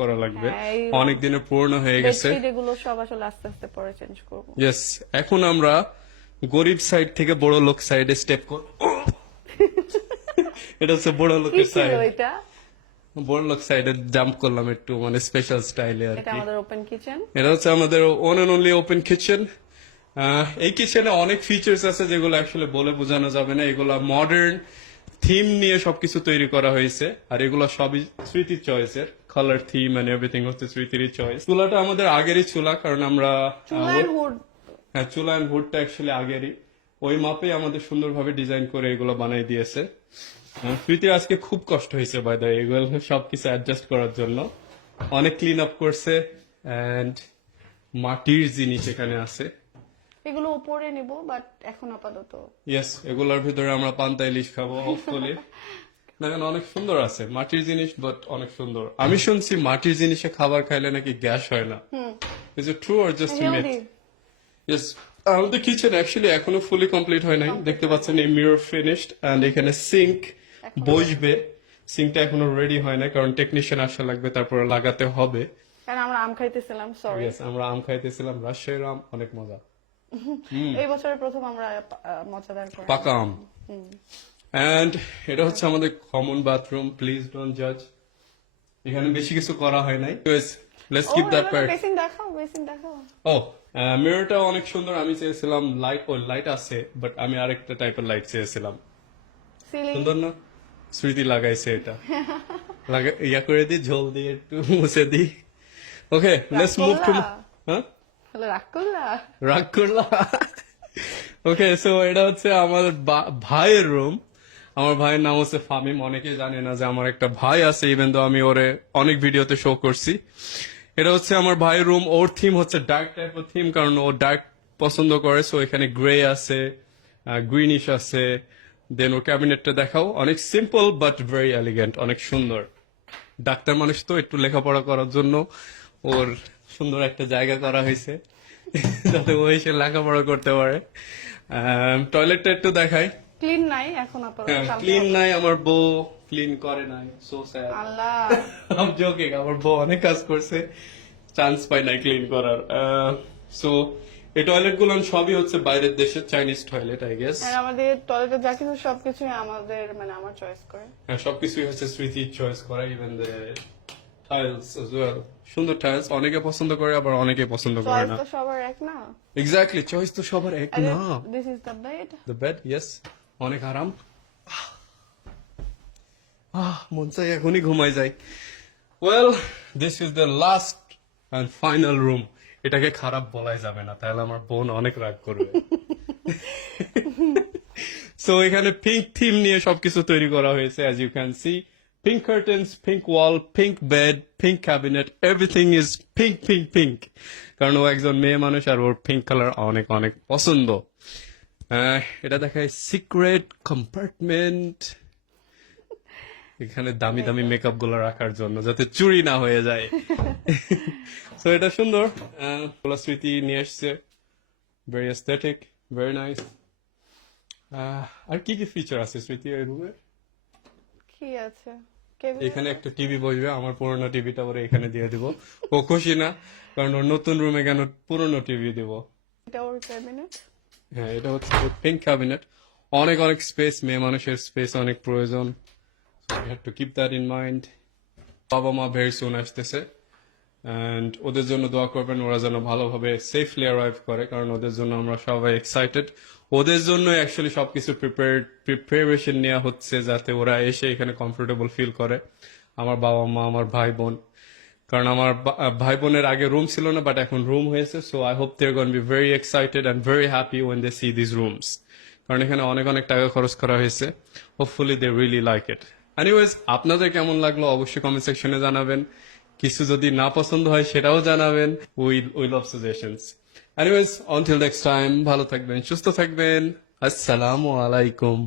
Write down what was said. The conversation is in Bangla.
করা লাগবে, হ্যাঁ, এই অনেক দিনের পুরনো হয়ে গেছে। বেডশিট এগুলো সব আসলে আস্তে আস্তে পরে চেঞ্জ করব। ইয়েস, এখন আমরা গরিব সাইড থেকে বড় লোক সাইডে স্টেপ করব। এটা হচ্ছে বড় কি লোকের ছিল সাইড, এটা? বড় লোক সাইডে জাম্প করলাম একটু, মানে স্পেশাল স্টাইলে আর এটা কি। আমাদের ওপেন কিচেন। এটা হচ্ছে আমাদের one and only open kitchen. এই কিচেনে অনেক ফিচার্স আছে যেগুলো আসলে বলে বোঝানো যাবে না। এগুলো মডার্ন থিম নিয়ে সবকিছু তৈরি করা হয়েছে, আর এগুলো সবই স্মৃতির চয়েসের। কালার থিম এন্ড এভরিথিং হচ্ছে স্মৃতির চয়েস। চুলাটা আমাদের আগেরই চুলা, কারণ আমরা চুলা এন্ড হুড। হ্যাঁ, চুলা এন্ড হুডটা অ্যাকচুয়ালি আগেরই, ওই মাপে আমাদের সুন্দরভাবে ডিজাইন করে এগুলো বানাই দিয়েছে। স্মৃতির আজকে খুব কষ্ট হয়েছে বাই দ্য, এগুলো সবকিছু অ্যাডজাস্ট করার জন্য অনেক ক্লিন আপ করছে। এন্ড মাটির জিনিস এখানে আছে। এগুলো উপরে নিব, বাট এখন আপাতত ইয়েস, এগুলোর ভিতরে আমরা পান্তা ইলিশ খাবো হোপফুলি। দেখেন অনেক সুন্দর আছে মাটির জিনিস, বাট অনেক সুন্দর। আমি শুনছি মাটির জিনিসে খাবার খাইলে নাকি গ্যাস হয় না। Is it true or just myth? Healthy. Yes, আমাদের কিচেন অ্যাকচুয়ালি এখনো ফুলি কমপ্লিট হয় নাই। দেখতে পাচ্ছেন এই মিরর ফিনিশড, এন্ড এখানে সিঙ্ক বসবে। সিঙ্কটা এখনো রেডি হয় না, কারণ টেকনিশিয়ান আসা লাগবে, তারপরে লাগাতে হবে। কারণ আমরা আম খাইতেছিলাম, সরি। ইয়েস, আমরা আম খাইতেছিলাম, রাজশাহীর আম অনেক মজা, এই বছরের প্রথম আমরা মজাদার করে পাকা আম। এন্ড এটা হচ্ছে আমাদের কমন বাথরুম, প্লিজ ডোন্ট জাজ। এখানে বেশি কিছু করা হয় নাই। Let's keep that part. Basin দেখাও, বেসিন দেখাও। ও, মিররটা অনেক সুন্দর। আমি চেয়েছিলাম লাইট, ও লাইট আছে, বাট আমি আরেকটা টাইপের লাইট চেয়েছিলাম। সিলিং। সুন্দর না? স্মৃতি লাগাইছে এটা। ইয়া করে দিই, ঝোল দিয়ে একটু মুছে দিই। ওকে, লেটস মুভ টু। হ্যাঁ, হ্যালো, রাগ করলা? রাগ করলা? ওকে, সো এটা হচ্ছে আমার ভাইয়ের রুম। আমার ভাইয়ের নাম হচ্ছে ফামিম। অনেকে জানে না যে আমার একটা ভাই আছে, ইভেন তো আমি ওরে অনেক ভিডিওতে শো করছি। এটা হচ্ছে আমার ভাইয়ের রুম। ওর থিম হচ্ছে ডার্ক টাইপের থিম, কারণ ও ডার্ক পছন্দ করে। সো এখানে গ্রে আছে, গ্রিনিশ আছে। দেন ওর ক্যাবিনেটটা দেখাও, অনেক সিম্পল বাট ভেরি এলিগেন্ট, অনেক সুন্দর। ডাক্তার মানুষ তো, একটু লেখাপড়া করার জন্য ওর সুন্দর একটা জায়গা করা হয়েছে, যাতে ও এসে লেখাপড়া করতে পারে। টয়লেটটা একটু দেখাই। ক্লিন নাই এখন আপাতত। কালকে ক্লিন হবে। নাই, আমার বউ ক্লিন করে নাই। So sad. Allah. I'm joking, আমার বউ অনেক কাজ করছে, চান্স পাই নাই ক্লিন করার। সো এই টয়লেট গুলো সবই হচ্ছে বাইরের দেশের চাইনিজ টয়লেট, আই গেস। আর আমাদের টয়লেটে যা কিছু সবকিছুই আমাদের, মানে আমার চয়েস করে। হ্যাঁ, সবকিছুই হচ্ছে স্মৃতির চয়েস করা, even the tiles as well. সুন্দর টাইলস, অনেকে পছন্দ করে, আবার অনেকে পছন্দ করে চয়েস না। তো সবার এক না। এক্স্যাক্টলি, চয়েস তো সবার এক না। This is the bed. The bed, yes, অনেক আরাম। মন চাই এখনই ঘুমাই যাই। Well, this is the last and final room. এটাকে খারাপ বলাই যাবে না, তাহলে আমার বোন অনেক রাগ করবে। সো এখানে পিঙ্ক থিম নিয়ে সবকিছু তৈরি করা হয়েছে, as you can see. Pink curtains, pink wall, pink bed, pink cabinet, everything is pink pink pink. কারণ ও একজন মেয়ে মানুষ, আর ওর পিঙ্ক কালার অনেক অনেক পছন্দ। এটা দেখায় সিক্রেট কম্পার্টমেন্ট। এখানে দামি দামি মেকআপ গুলো রাখার জন্য, যাতে চুরি না হয়ে যায়। তো এটা সুন্দর, স্মৃতি নিয়ে এসছে, ভেরি এস্থেটিক, ভেরি নাইস। আর কি কি ফিচার আছে স্মৃতি এই রুমে? কি আছে? কেবিনেট? এখানে একটা টিভি বসবে, আমার পুরোনো টিভিটা ওরে এখানে দিয়ে দিব। ও খুশি না, কারণ ওর নতুন রুমে কেন পুরোনো টিভি দিব। এটা ওর ক্যাবিনেট। হ্যাঁ, এটা হচ্ছে পিঙ্ক ক্যাবিনেট। অনেক অনেক স্পেস, মেয়ে মানুষের স্পেস অনেক প্রয়োজন। We have to keep that in mind. বাবা মা ভেরি সুন আসতেছে, এন্ড ওদের জন্য দোয়া করবেন, ওরা যেন ভালোভাবে সেফলি অ্যারাইভ করে, কারণ ওদের জন্য আমরা সবাই এক্সাইটেড। ওদের জন্য অ্যাকচুয়ালি সবকিছু প্রিপারেশন নেওয়া হচ্ছে, যাতে ওরা এসে এখানে কমফোর্টেবল ফিল করে। আমার বাবা মা, আমার ভাই বোন, কারণ আমার ভাই বোনের আগে রুম ছিল না, বাট এখন রুম হয়েছে। So I hope they are going to be very excited and very happy when they see this rooms, কারণ এখানে অনেক অনেক টাকা খরচ করা হয়েছে। Hopefully they really like it. Anyways, আপনাদের কেমন লাগলো অবশ্যই কমেন্ট সেকশনে জানাবেন। কিছু যদি না পছন্দ হয় সেটাও জানাবেন। We love suggestions. Anyways, until next time, ভালো থাকবেন, সুস্থ থাকবেন। আসসালামু আলাইকুম।